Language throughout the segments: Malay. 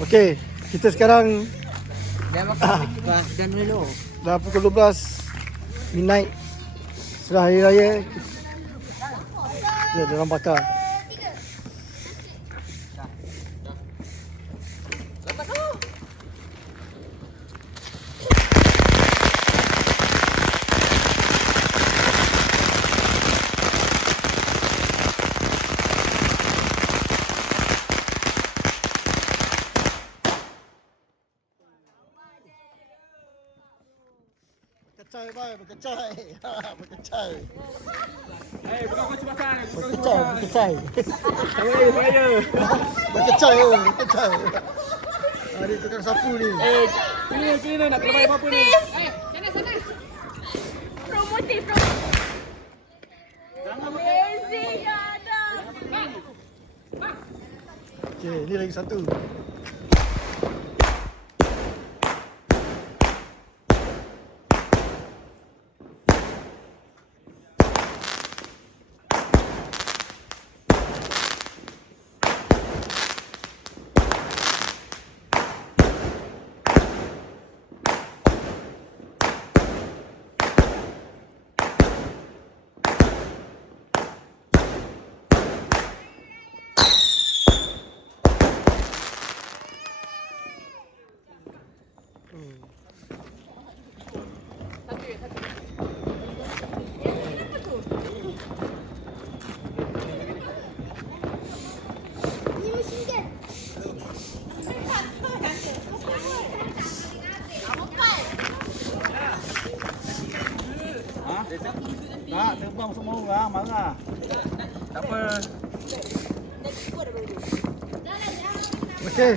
Okey, kita sekarang Dah makan dan dulu. dah pukul 12 midnight. Sudah hari raya. Dia orang bakar. Berkecai, bye, berkecai. Berkecai. Eh, bukan kunci makan. Berkecai. Saya. Berkecai, berkecai. Hari tukang sapu ni. Pilih nak kena bayar berapa ni? Sana. Promotif. Amazing ada. Okey, ni lagi satu. Tak, terbang semua orang marah. Tak apa. Okey.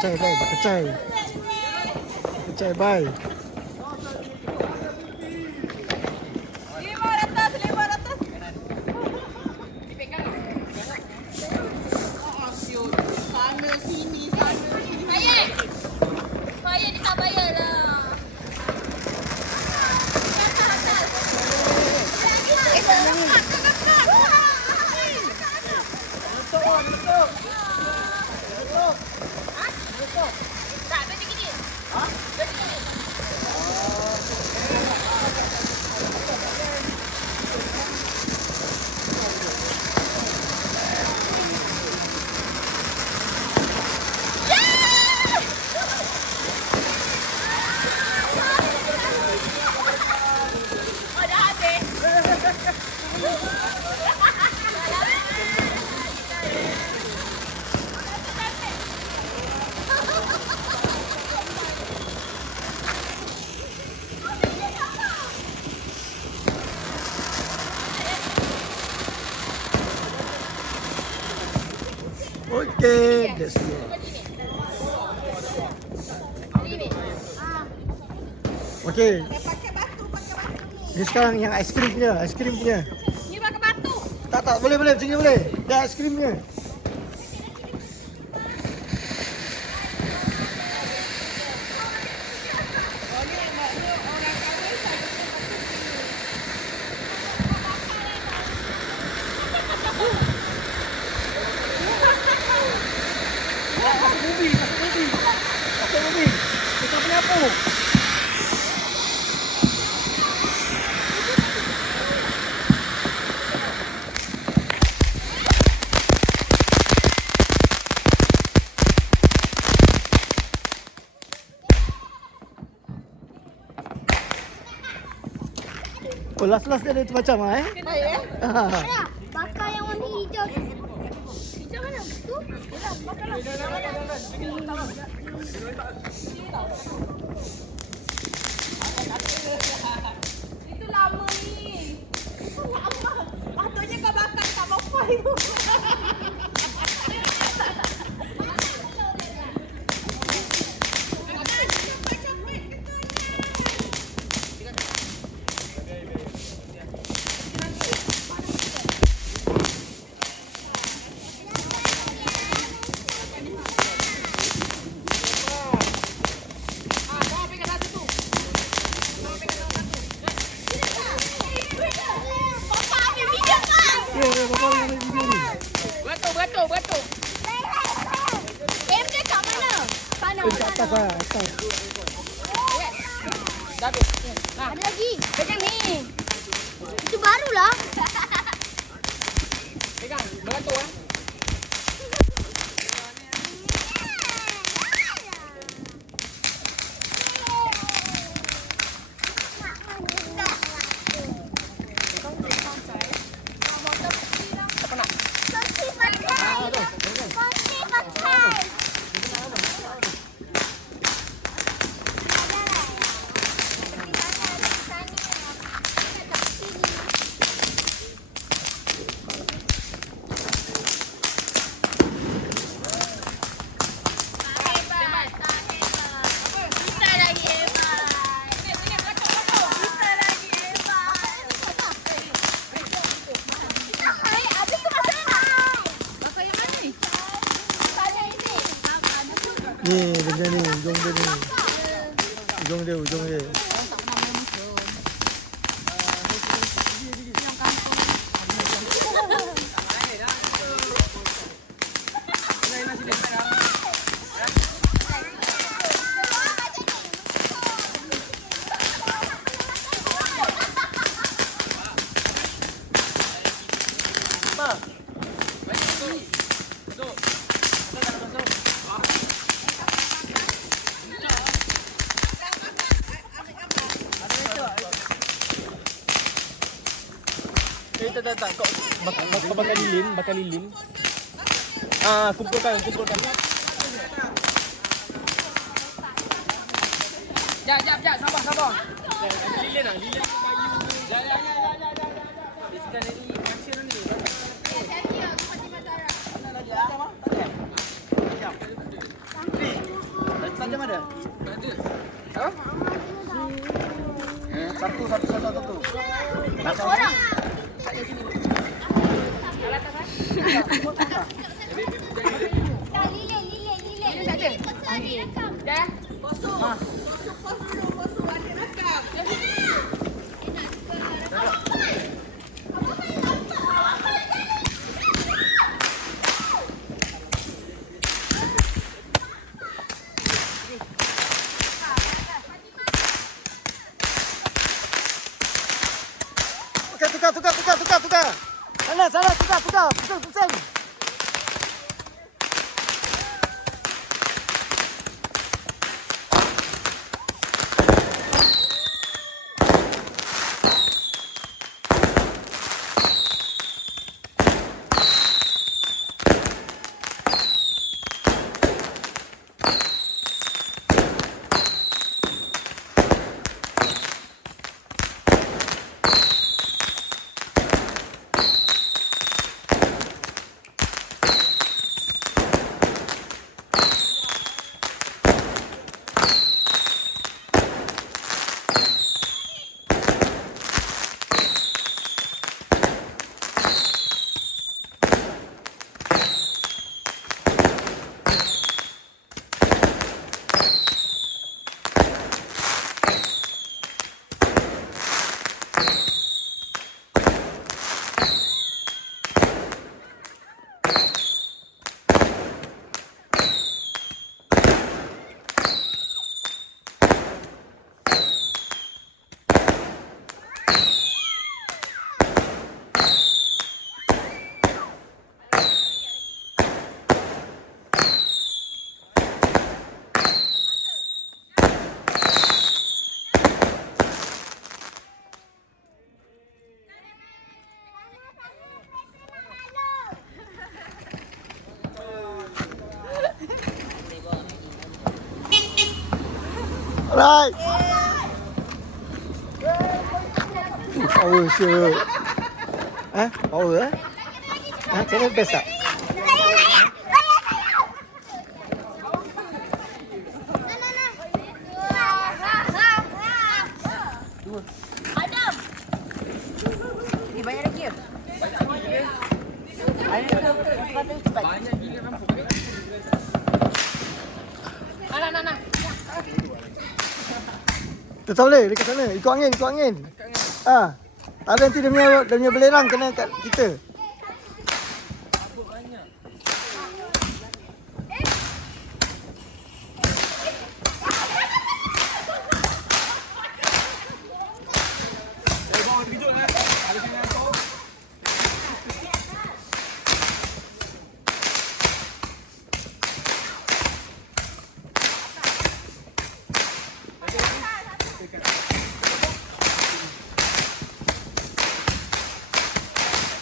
Berkecai, bye, berkecai. Berkecai, bye. 500. Sana sini. Saya ni tak bayar lah. Tak, macam gini. Oh, dah habis. Okey, that's it. Okey. Pakai batu. Ni sekarang yang aiskrim punya. Ni pakai batu. Tak, boleh, macam ni boleh. Dah aiskrim punya. Kita punya apa? Oh, last dia ada macam eh. Bakar yang warna hijau. Hijau mana? Tu? Bakar lah. Itu lama ni. Lama. Patutnya kau bakar tak apa itu. Atas lah, atas. Ada lagi. Pegang ni. Itu barulah. Pegang, beratur ah. Ni benda ni, ujung dia ni. Ujung dia, ujung dia. Tak. Kau bakal lilin. Kumpulkan. Jap, sabar. Lilin kayu. Ya. Bisikan ni function ni. Tajam ada? Tak ada. Apa? Satu. Orang. Lilin. Tak ada. Dah. Bosok. Tukar. Sana, tukar. Pusing. Alright. Power sure. Power channel best tak? Adam. Ni banyak lagi ke? Banyak gila rampuk. Nah. Tu tak boleh dekat sana. Ikut angin. Tak ada nanti dia punya belerang kena kat kita.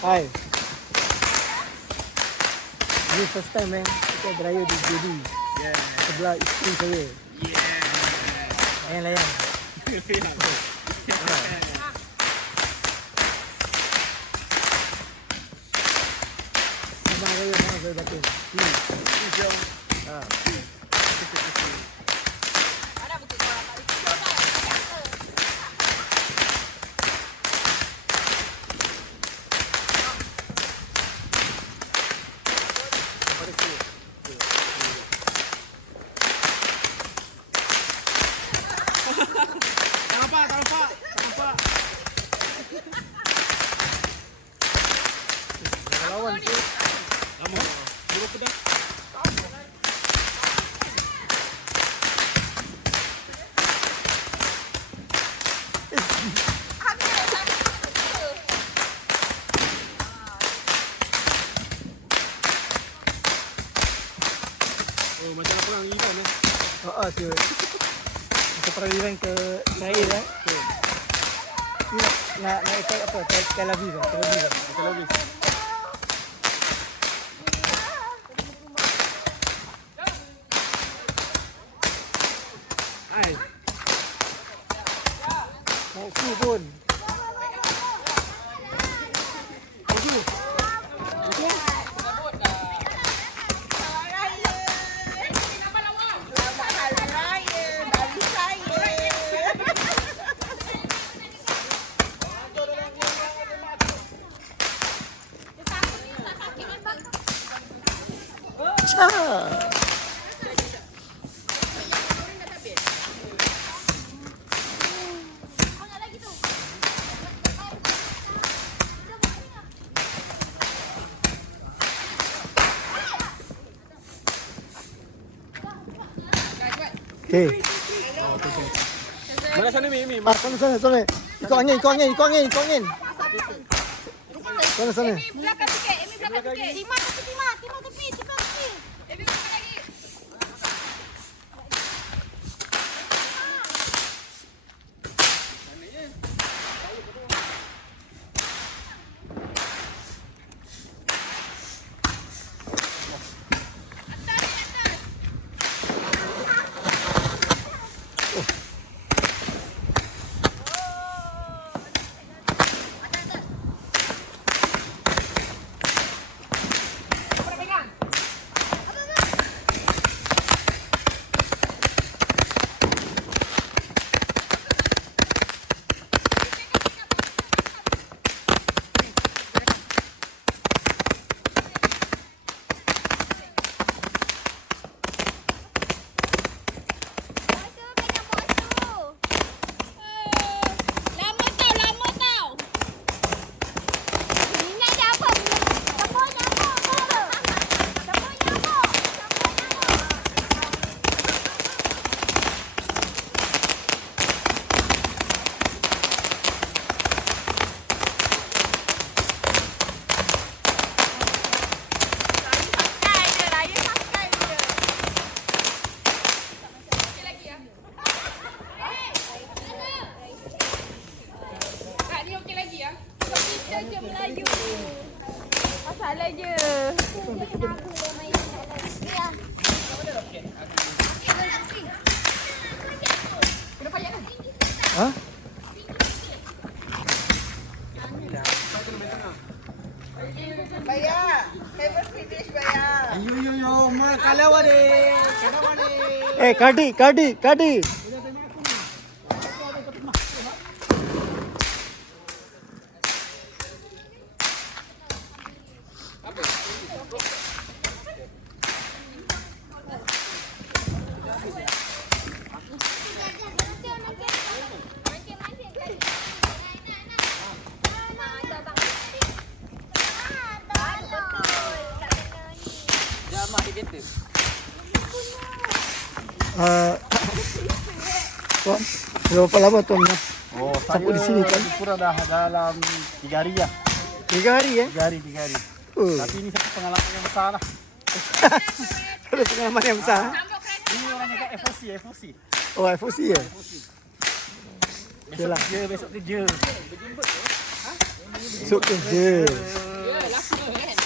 Hai. Ini first time kita beraya di JD. Sebelah isteri saya. Layan. Abang raya mana saya batin. Tak nampak. Lawan tu. Lama. Buru pedas. Oh, macam nak perang Iran eh. Siul. Kita peralihan ke Israel Ni nak attack apa? Tel Aviv. Betul lebih. Hai. Mau flu pun. Okay. Mana sana Mi? Sana. Ikut angin. Sana. Belakang sikit. Amy belakang sikit. Timah tepi. Cepat tepi. Amy belakang lagi. Masalah je. Ha? Bayar. Never finish bayar. Yo, kalau ada. Kenapa ni? Kadi. Jamak di kereta. Tuan, berapa lama tuan? Oh, Sampai di sini kan? Kurang dah dalam 3 hari lah. 3 hari 3 hari. Tapi ini satu pengalaman yang besar lah. Ada pengalaman yang besar. Ini orang dekat FOC. Oh, FOC ya? Besok kerja. Besok kerja. Lama kan.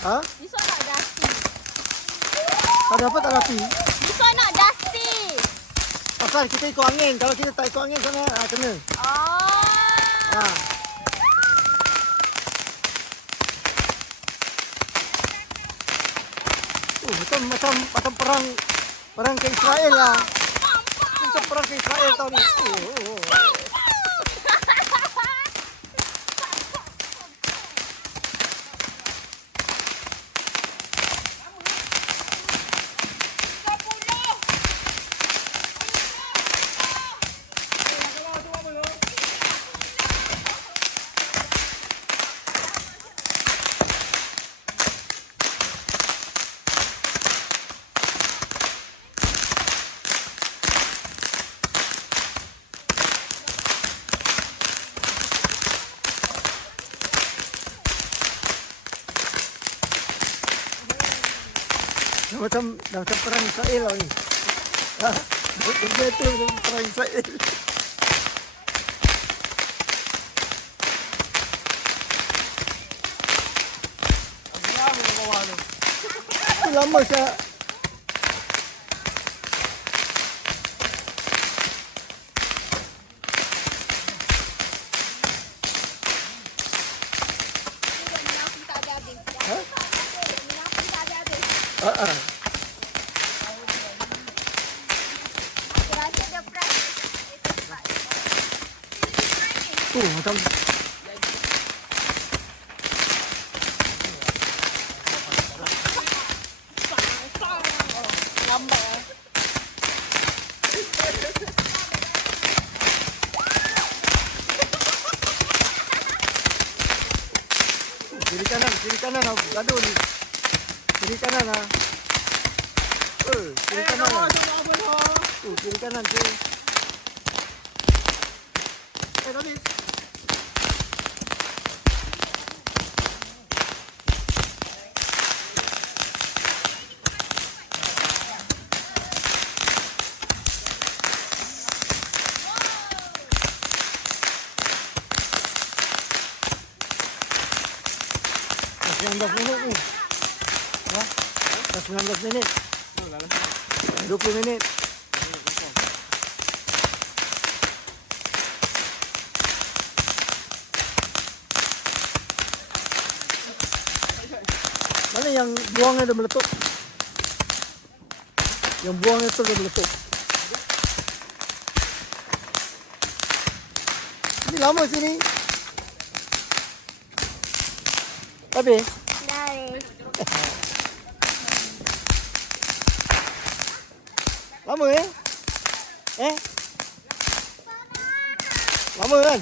Ha? This one not dusty. Ada apa tak rapi? This one not dusty. Pasal kita ikut angin. Kalau kita tak ikut angin sana kena. Oh. Ha. Macam perang ke Israel lah. Macam perang ke Israel tahun ni. Dah macam perang Israel lah ni. Ha? Benda tu macam perang Israel. Lama ke bawah tu. Lama Syak. Macam kiri kanan gaduh ni. Kiri kanan ah. Kiri kanan. Kiri kanan tu. Tadi. Dah 19 minit ni. Ha? Dah 19 minit. 20 minit. Mana yang buangnya dah meletup? Yang buangnya tu dah meletup. Ini lama sini. Habis? Dah habis. Lama Lama kan?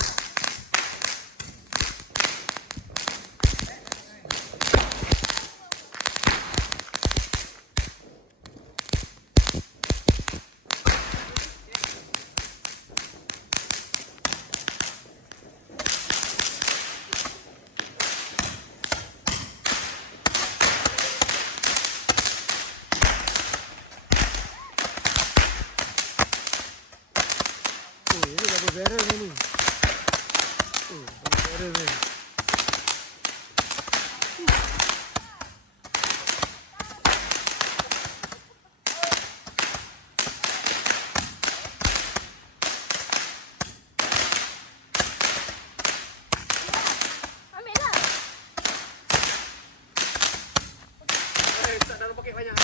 barrel ni. Barrel ni. Ambil lah. Tak dah pakai banyak.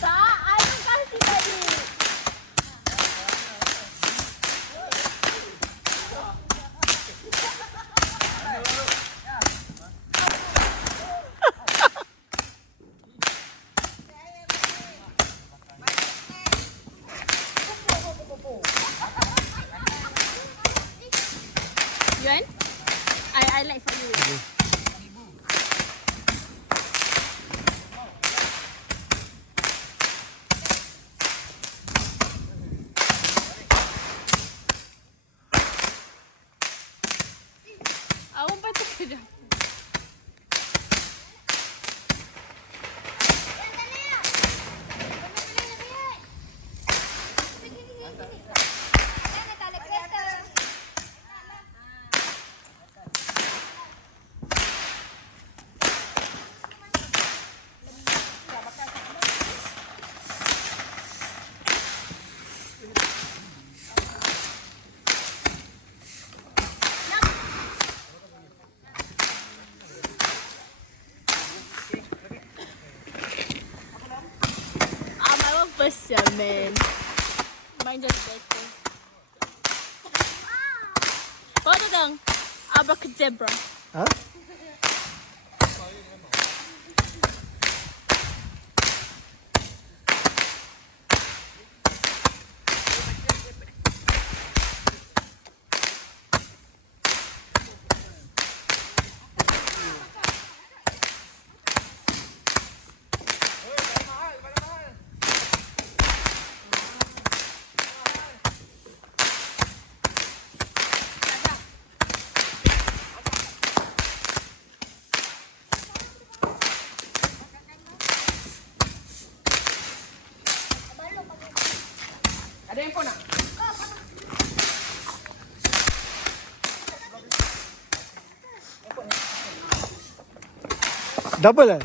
Tak, Ayu kasih tadi. Yuan, I like for you. Awak patut kerja. My one person, man. Mine just better. What is it? Abracadabra. Ha? Ada handphone tak? Double lah.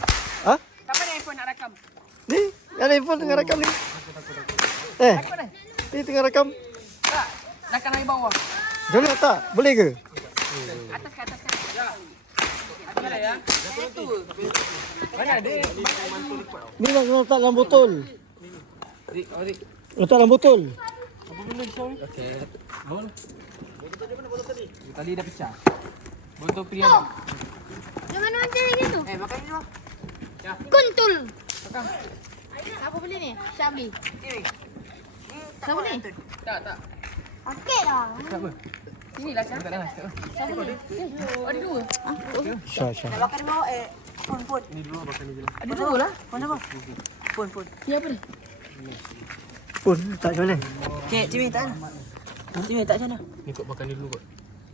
Ha? Siapa ada handphone nak rakam? Ni, ada handphone tengah rakam ni. Ni tengah rakam. Tak. Rakam dari bawah. Jom tak? Boleh ke? Atas ke atas ke? Ya. Atas ada ya? Itu. Mana ada? Ni nak kena letak dalam botol. Rik, Rik. Letak dalam botol. Apa benda ni sorry? Okey. Botol. Botol tadi. Tali dah pecah. Botol Priam. Jangan macam ni tu. Makan ni dulu. Ya. Kuntul. Makan. Siapa beli ni? Siapa beli? Ini. Siapa beli? Tak. Okey lah. Siapa? Sini lah siapa? Tak siapa. Siapa beli? Oh, ada dua. Syah, Syah. Nak makan di bawah phone. Ini dulu makan ni je. Ada dua lah. Phone apa? Phone. Ni apa ni? Pun tak macam mana? Cik tak ada. Cik tak sana. Ni kot makan ni dulu kot.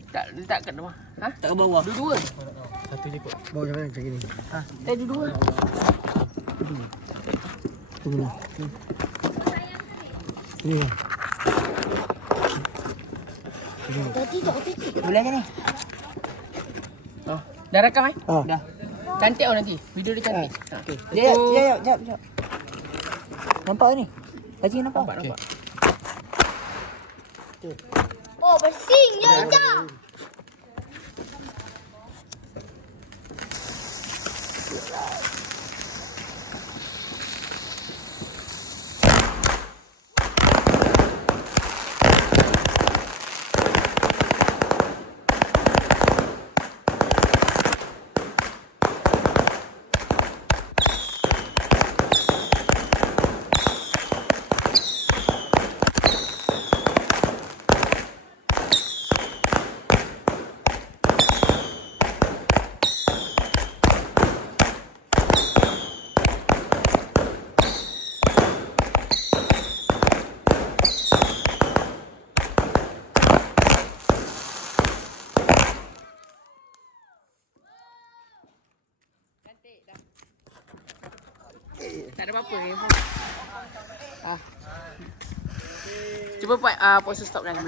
Tak letak kat bawah. Ha? Tak ke bawah. Dua-dua. Satu je kot. Bawa macam mana macam ni? Dua-dua. Tunggu ni. Ni lah. Tadi tak okey. Boleh je ni. Dah rakam Ah. Dah. Cantik oh nanti. Video dia cantik. Ha. Sekejap. Nampak ni? Haji nampak? Nampak. Oh, bersihnya dah. Tak ada apa-apa. Cuba buat pause stop kan.